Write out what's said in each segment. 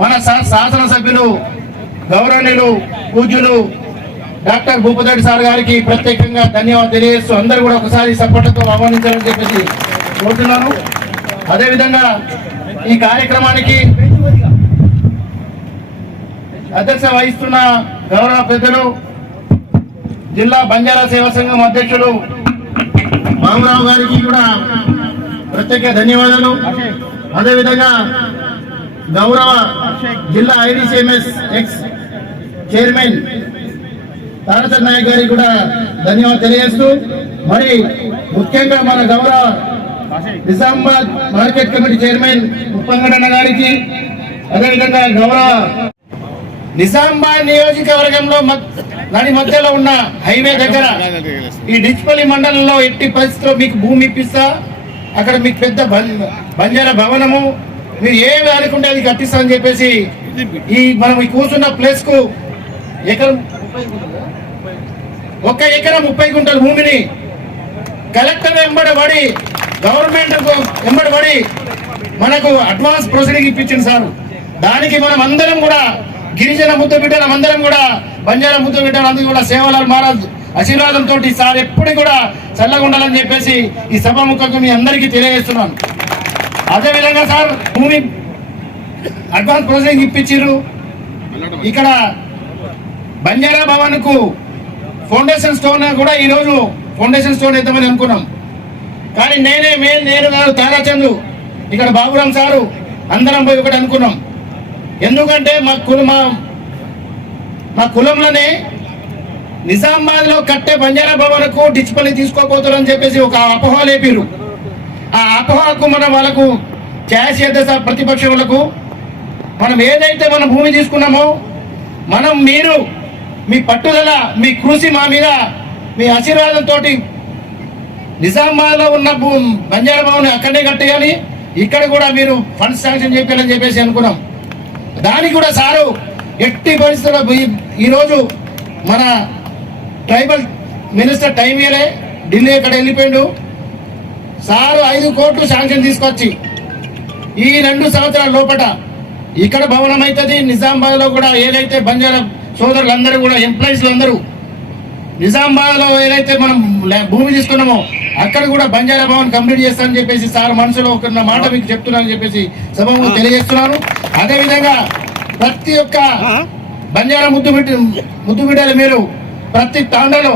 మన శాసనసభ్యులు గౌరవనీయులు పూజ్యులు డాక్టర్ భూపతిరెడ్డి సార్ గారికి ప్రత్యేకంగా ధన్యవాదాలు తెలియజేస్తూ అందరూ కూడా ఒకసారి సపోర్టుతో ఆహ్వానించాలని చెప్పేసి కోరుతున్నాను. అదేవిధంగా ఈ కార్యక్రమానికి అధ్యక్ష వహిస్తున్న గౌరవ పెద్దలు జిల్లా బంజారా సేవా సంఘం అధ్యక్షులు బాబురావు గారికి కూడా ప్రత్యేక ధన్యవాదాలు. అదేవిధంగా గౌరవ జిల్లా IDCMS X chairman Tarachand Naik గారికి కూడా ధన్యవాదాలు తెలియజేస్తూ, మరి ముఖ్యంగా మన గౌరవ నిజామాబాద్ మార్కెట్ కమిటీ చైర్మన్ ఉప్పంగడన్న గారికి, అదేవిధంగా గౌరవ నిజామాబాద్ నియోజకవర్గంలో నడి మధ్యలో ఉన్న హైవే దగ్గర ఈ డిచ్పల్లి మండలంలో ఎట్టి పరిస్థితుల్లో మీకు భూమి ఇప్పిస్తా, అక్కడ మీకు పెద్ద బంజారా భవనము మీరు ఏమి అనుకుంటే అది కట్టిస్తామని చెప్పేసి ఈ మనం ఈ కూర్చున్న ప్లేస్ కు ఒక ఎకరం 30 గుంటల భూమిని కలెక్టర్ వెంబడబడి గవర్నమెంట్ వెంబడబడి మనకు అడ్వాన్స్ ప్రొసీడింగ్ ఇప్పించింది సార్. దానికి మనం అందరం కూడా గిరిజన ముద్దు బిడ్డలం అందరం కూడా బంజారా ముద్దు బిడ్డలు అందరూ కూడా సేవలాల్ మహారాజ్ ఆశీర్వాదంతో సార్ ఎప్పుడు కూడా చల్లగా ఉండాలని చెప్పేసి ఈ సభాముఖంగా మీ అందరికీ తెలియజేస్తున్నాను. అదేవిధంగా సార్ భూమి అడ్వాన్స్ ప్రొసీడింగ్ ఇప్పించారు. ఇక్కడ బంజారా భవన్ కు ఫౌండేషన్ స్టోన్ కూడా ఈరోజు ఫౌండేషన్ స్టోన్ ఇద్దామని అనుకున్నాం. కానీ నేను గారు తారాచందు ఇక్కడ బాబురాం సారు అందరం పోయి ఒకటి అనుకున్నాం. ఎందుకంటే మా కులంలోనే నిజామాబాద్ లో కట్టే బంజారా భవన్ కు డిచ్పల్లి తీసుకోపోతారని చెప్పేసి ఒక అపోహ లేపారు. ఆ అపోహకు మనం వాళ్ళకు ఛాయస్ చేద్దాం సార్. ప్రతిపక్షాలకు మనం ఏదైతే మనం భూమి తీసుకున్నామో మనం మీరు మీ పట్టుదల మీ కృషి మా మీద మీ ఆశీర్వాదంతో నిజామాబాద్ లో ఉన్న బంజారా భవన్ అక్కడే కట్టేయాలి, ఇక్కడ కూడా మీరు ఫండ్స్ శాంక్షన్ చేయాలని చెప్పేసి అనుకున్నాం. దానికి కూడా సారు ఎట్టి పరిస్థితుల్లో ఈరోజు మన ట్రైబల్ మినిస్టర్ టైం ఇయలే ఢిల్లీ ఇక్కడ వెళ్ళిపోయాడు సారు 5 కోట్లు శాంక్షన్ తీసుకొచ్చి ఈ 2 సంవత్సరాల లోపల ఇక్కడ భవనం అవుతుంది. నిజామాబాద్ లో కూడా ఏదైతే బంజారా సోదరులందరూ కూడా ఎంప్లాయీస్ అందరూ నిజామాబాద్ లో ఏదైతే మనం భూమి తీసుకున్నామో అక్కడ కూడా బంజారా భవన్ కంప్లీట్ చేస్తానని చెప్పేసి సార్ మనసులో ఒక మాట మీకు చెప్తున్నానని చెప్పేసి సభకు తెలియజేస్తున్నాను. అదేవిధంగా ప్రతి ఒక్క బంజారా ముద్దు బిడ్డలు మీరు ప్రతి తాండలో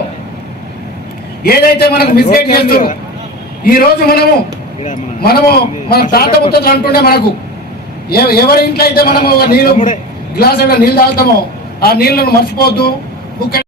ఏదైతే మనకు మిస్గైడ్ చేస్తారు, ఈ రోజు మనము మన తాత ముత్తలు అంటుండే మనకు ఎవరి ఇంట్లో అయితే మనము నీళ్ళు గ్లాస్ నీళ్ళు తాగుతామో ఆ నీళ్లను మర్చిపోవద్దు.